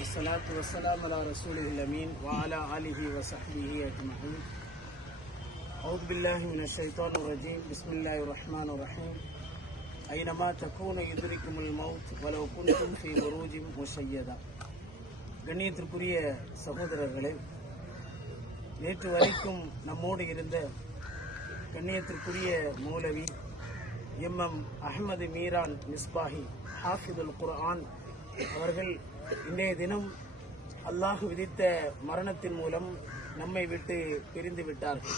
والصلاة والسلام على رسوله الأمين وعلى آله وصحبه أجمعين أعوذ بالله من الشيطان الرجيم بسم الله الرحمن الرحيم أينما تكون يدركم الموت ولو كنتم في بروج مشيدة கண்ணியத்திற்குரிய சகோதரர்களே நேற்று வரைக்கும் நம்மோடு இருந்த கண்ணியத்திற்குரிய மௌலவி எம் எம் அஹமது மீரான் மிஸ்பாஹி ஹாஃபிதுல் குர்ஆன் அவர்கள் இன்றைய தினம் அல்லாஹ் விதித்த மரணத்தின் மூலம் நம்மை விட்டு பிரிந்து விட்டார்கள்.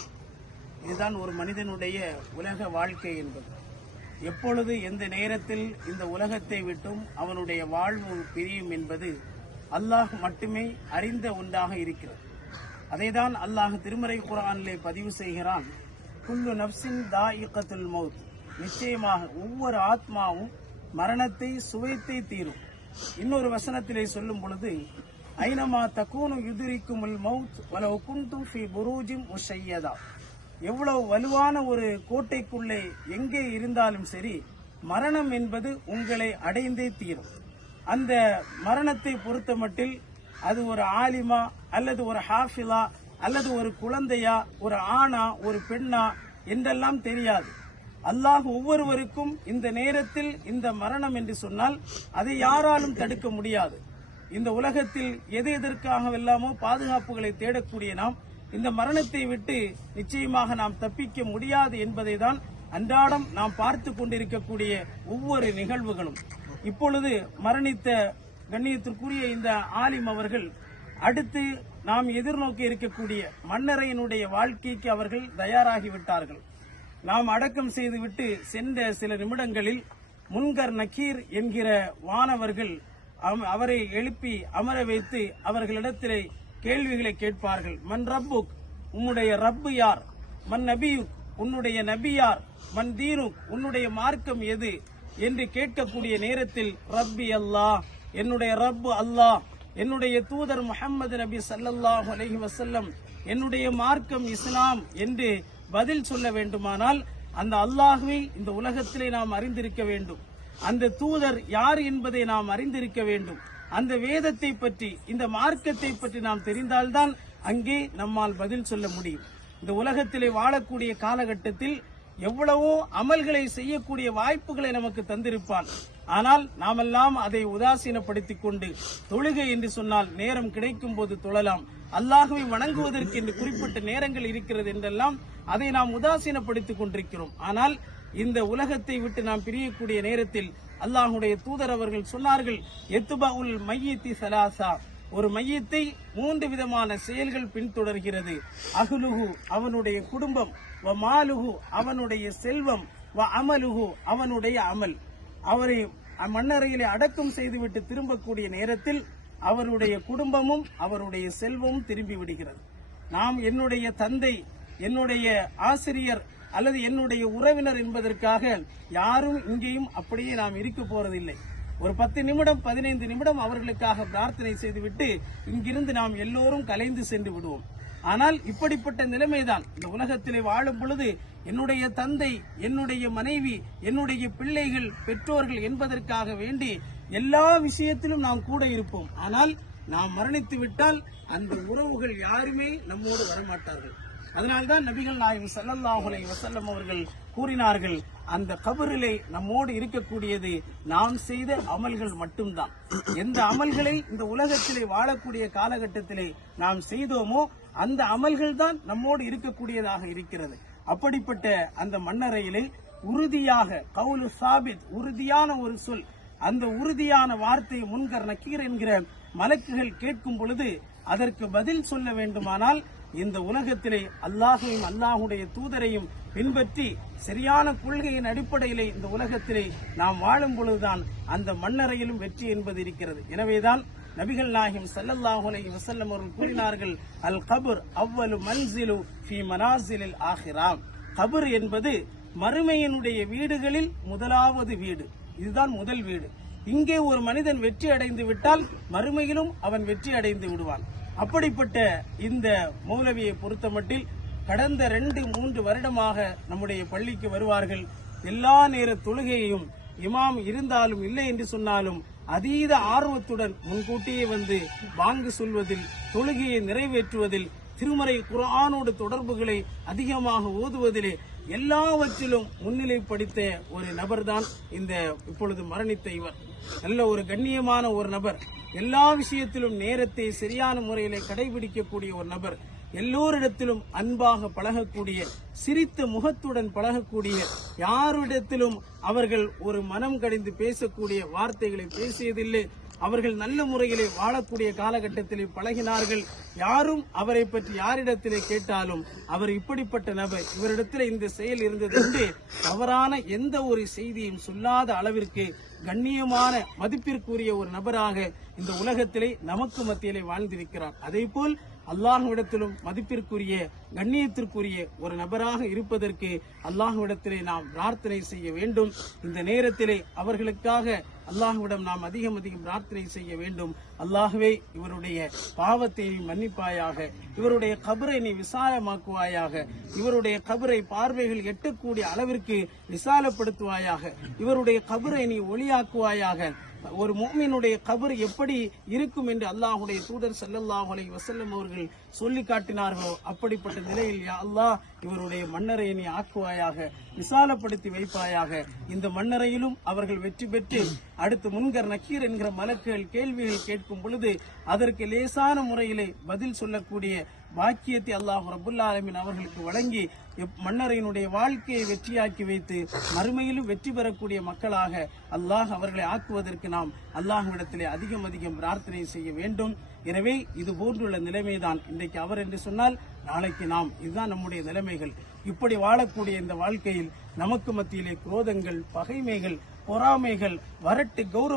இதுதான் ஒரு மனிதனுடைய உலக வாழ்க்கை என்பது. எப்பொழுது எந்த நேரத்தில் இந்த உலகத்தை விட்டும் அவனுடைய வாழ்வு பிரியும் என்பது அல்லாஹ் மட்டுமே அறிந்த ஒன்றாக இருக்கிறது. அதைதான் அல்லாஹ் திருமறை குரானிலே பதிவு செய்கிறான். குல்லு நப்சின் தாயிகத்துல் மவுத் நிச்சயமாக ஒவ்வொரு ஆத்மாவும் மரணத்தை சுவைத்தே தீரும். இன்னொரு வசனத்திலே சொல்லும் பொழுது ஐனமா தக்கூனு யுதிரிக்குமுல் மவுத் வலவு குந்தும் ஃபி புரூஜிம் முஷையதா. எவ்வளவு வலுவான ஒரு கோட்டைக்குள்ளே எங்கே இருந்தாலும் சரி மரணம் என்பது உங்களை அடைந்தே தீரும். அந்த மரணத்தை பொறுத்தமட்டில் அது ஒரு ஆலிமா அல்லது ஒரு ஹாஃபிலா அல்லது ஒரு குழந்தையா ஒரு ஆணா ஒரு பெண்ணா என்றெல்லாம் தெரியாது. அல்லாஹ் ஒவ்வொருவருக்கும் இந்த நேரத்தில் இந்த மரணம் என்று சொன்னால் அதை யாராலும் தடுக்க முடியாது. இந்த உலகத்தில் எது எதற்காகவெல்லாமோ பாதுகாப்புகளை தேடக்கூடிய நாம் இந்த மரணத்தை விட்டு நிச்சயமாக நாம் தப்பிக்க முடியாது என்பதை தான் அன்றாடம் நாம் பார்த்து கொண்டிருக்கக்கூடிய ஒவ்வொரு நிகழ்வுகளும். இப்பொழுது மரணித்த கண்ணியத்திற்குரிய இந்த ஆலிம் அவர்கள் அடுத்து நாம் எதிர்நோக்கி இருக்கக்கூடிய மன்னரையினுடைய வாழ்க்கைக்கு அவர்கள் தயாராகிவிட்டார்கள். நாம் அடக்கம் செய்துவிட்டு சென்ற சில நிமிடங்களில் முன்கர் நக்கீர் என்கிற வானவர்கள் அவ- அவரை எழுப்பி அமர வைத்து அவர்களிடத்திலே கேள்விகளை கேட்பார்கள். மன் ரப்புக் உன்னுடைய ரப்பு யார்? மன் நபியுக் உன்னுடைய நபி யார்? மன் தீனுக் உன்னுடைய மார்க்கம் எது? என்று கேட்கக்கூடிய நேரத்தில் ரப்பி அல்லாஹ் என்னுடைய ரப்பு அல்லாஹ் என்னுடைய தூதர் முகமது நபி சல்லல்லாஹ் அலஹி வசல்லம் என்னுடைய மார்க்கம் இஸ்லாம் என்று பதில் சொல்ல வேண்டுமானால் அந்த அல்லாஹுவை இந்த உலகத்திலே நாம் அறிந்திருக்க வேண்டும். அந்த தூதர் யார் என்பதை நாம் அறிந்திருக்க வேண்டும். அந்த வேதத்தை பற்றி இந்த மார்க்கத்தை பற்றி நாம் தெரிந்தால்தான் அங்கே நம்மால் பதில் சொல்ல முடியும். இந்த உலகத்திலே வாழக்கூடிய காலகட்டத்தில் எவ்வளவோ அமல்களை செய்யக்கூடிய வாய்ப்புகளை நமக்கு தந்திருப்பான். ஆனால் நாமெல்லாம் அதை உதாசீனப்படுத்திக் கொண்டு தொழுகை என்று சொன்னால் நேரம் கிடைக்கும் போது தொழலாம். அல்லாஹுவை வணங்குவதற்கு என்று குறிப்பிட்ட நேரங்கள் இருக்கிறது என்றெல்லாம் அதை நாம் உதாசீனப்படுத்திக் கொண்டிருக்கிறோம். ஆனால் இந்த உலகத்தை விட்டு நாம் பிரியக்கூடிய நேரத்தில் அல்லாஹுடைய தூதர் அவர்கள் சொன்னார்கள் எத்துபா உல் மையத்தி சலாசா. ஒரு மையத்தை மூன்று விதமான செயல்கள் பின்தொடர்கிறது. அகுலுகு அவனுடைய குடும்பம். வ மாலுகு அவனுடைய செல்வம். வ அமலுகு அவனுடைய அமல். அவரை மண்ணறையிலே அடக்கம் செய்துவிட்டு திரும்பக்கூடிய நேரத்தில் அவருடைய குடும்பமும் அவருடைய செல்வமும் திரும்பி விடுகிறது. நாம் என்னுடைய தந்தை என்னுடைய ஆசிரியர் அல்லது என்னுடைய உறவினர் என்பதற்காக யாரும் இங்கேயும் அப்படியே நாம் இருக்க போறதில்லை. ஒரு பத்து நிமிடம் பதினைந்து நிமிடம் அவர்களுக்காக பிரார்த்தனை செய்துவிட்டு இங்கிருந்து நாம் எல்லோரும் கலைந்து சென்று விடுவோம். ஆனால் இப்படிப்பட்ட நிலைமைதான். இந்த உலகத்திலே வாழும் பொழுது என்னுடைய தந்தை என்னுடைய மனைவி என்னுடைய பிள்ளைகள் பெற்றோர்கள் என்பதற்காக வேண்டி எல்லா விஷயத்திலும் நாம் கூட இருப்போம். ஆனால் நாம் மரணித்து விட்டால் அந்த உறவுகள் யாருமே நம்மோடு வரமாட்டார்கள். அதனால்தான் நபிகள் நாயகம் சல்லல்லாஹுலை வசல்லம் அவர்கள் கூறினார்கள் அந்த கபரிலே நம்மோடு இருக்கக்கூடியது நாம் செய்த அமல்கள் மட்டும்தான். எந்த அமல்களை இந்த உலகத்திலே வாழக்கூடிய காலகட்டத்திலே நாம் செய்தோமோ அந்த அமல்கள் தான் நம்மோடு இருக்கக்கூடியதாக இருக்கிறது. அப்படிப்பட்ட அந்த மன்னரையிலே உறுதியாக கவுலு சாபித் உறுதியான ஒரு சொல் அந்த உறுதியான வார்த்தையை முன்கர் நக்கீர் என்கிற மலக்குகள் கேட்கும் பொழுது அதற்கு பதில் சொல்ல வேண்டுமானால் இந்த உலகத்திலே அல்லாஹையும் அல்லாஹுடைய தூதரையும் பின்பற்றி சரியான கொள்கையின் அடிப்படையிலே இந்த உலகத்திலே நாம் வாழும் பொழுதுதான் அந்த மண்ணறையிலும் வெற்றி என்பது இருக்கிறது. எனவேதான் நபிகள் நாயகம் ஸல்லல்லாஹு அலைஹி வஸல்லம் அவர்கள் கூறினார்கள் அல் கபர் அவ்வலு மன்சிலு ஃபி மனாசிலில் ஆகிறாம் கபர் என்பது மறுமையினுடைய வீடுகளில் முதலாவது வீடு. இதுதான் முதல் வீடு. இங்கே ஒரு மனிதன் வெற்றி அடைந்து விட்டால் மறுமையிலும் அவன் வெற்றி அடைந்து விடுவான். அப்படிப்பட்ட இந்த மௌலவியை பொறுத்தமட்டில் கடந்த ரெண்டு மூன்று வருடமாக நம்முடைய பள்ளிக்கு வருவார்கள். எல்லா நேர தொழுகையையும் இமாம் இருந்தாலும் இல்லை என்று சொன்னாலும் அதீத ஆர்வத்துடன் முன்கூட்டியே வந்து வாங்கு சொல்வதில் தொழுகையை நிறைவேற்றுவதில் திருமறை குரானோடு தொடர்புகளை அதிகமாக ஓதுவதிலே எல்லாவற்றிலும் முன்னிலைப்படுத்த ஒரு நபர் தான் இந்த இப்பொழுது மரணித்த இவர். நல்ல ஒரு கண்ணியமான ஒரு நபர். எல்லா விஷயத்திலும் நேரத்தை சரியான முறையிலே கடைபிடிக்கக்கூடிய ஒரு நபர். எல்லோரிடத்திலும் அன்பாக பழகக்கூடிய சிரித்த முகத்துடன் பழகக்கூடிய யாரிடத்திலும் அவர்கள் ஒரு மனம் கடிந்து பேசக்கூடிய வார்த்தைகளை பேசியதில்லை. அவர்கள் நல்ல முறையிலே வாழக்கூடிய காலகட்டத்திலே பழகினார்கள். யாரும் அவரை பற்றி யாரிடத்திலே கேட்டாலும் அவர் இப்படிப்பட்ட நபர் இவரிடத்தில் இந்த செயல் இருந்தது என்று தவறான எந்த ஒரு செய்தியும் சொல்லாத அளவிற்கு கண்ணியமான மதிப்பிற்குரிய ஒரு நபராக இந்த உலகத்திலே நமக்கு மத்தியிலே வாழ்ந்திருக்கிறார். அதே போல் அல்லாஹ்விடத்திலும் மதிப்பிற்குரிய கண்ணியத்திற்குரிய ஒரு நபராக இருப்பதற்கு அல்லாஹ்விடத்திலே நாம் பிரார்த்தனை செய்ய வேண்டும். இந்த நேரத்திலே அவர்களுக்காக அல்லாஹ்விடம் நாம் அதிகம் அதிகம் பிரார்த்தனை செய்ய வேண்டும். அல்லாஹுவே இவருடைய பாவத்தை நீ மன்னிப்பாயாக இவருடைய கபரை நீ விசாலமாக்குவாயாக இவருடைய கபரை பார்வைகள் எட்டக்கூடிய அளவிற்கு விசாலப்படுத்துவாயாக இவருடைய கபரை நீ ஒளியாக்குவாயாக ஒரு மூமினுடைய கபர் எப்படி இருக்கும் என்று அல்லாஹுடைய தூதர் செல்லல்லாஹ் அலை வசல்லம் அவர்கள் சொல்லி காட்டினார்களோ அப்படிப்பட்ட நிலையில் யா அல்லாஹ் இவருடைய மன்னரை நீ ஆக்குவாயாக விசாலப்படுத்தி வைப்பாயாக. இந்த மன்னரையிலும் அவர்கள் வெற்றி பெற்று அடுத்து முன்கர் நக்கீர் என்கிற மலக்குகள் கேள்விகள் கேட்கும் பொழுது அதற்கு லேசான முறையிலே பதில் சொல்லக்கூடிய பாக்கியத்தை அல்லாஹ் ரபுல்லா ஆலமின் அவர்களுக்கு வழங்கி எப்- மன்னரையினுடைய வாழ்க்கையை வெற்றியாக்கி வைத்து மறுமையிலும் வெற்றி பெறக்கூடிய மக்களாக அல்லாஹ் அவர்களை ஆக்குவதற்கு நாம் அல்லாஹ்விடத்திலே அதிகம் அதிகம் பிரார்த்தனை செய்ய வேண்டும். எனவே இது போன்றுள்ள நிலைமைதான். இன்றைக்கு அவர் என்று சொன்னால் நாளைக்கு நாம். இதுதான் நம்முடைய நிலைமைகள். இப்படி வாழக்கூடிய இந்த வாழ்க்கையில் நமக்கு மத்தியிலே குரோதங்கள் பகைமைகள் பொறாமைகள் வரட்டு கௌரவ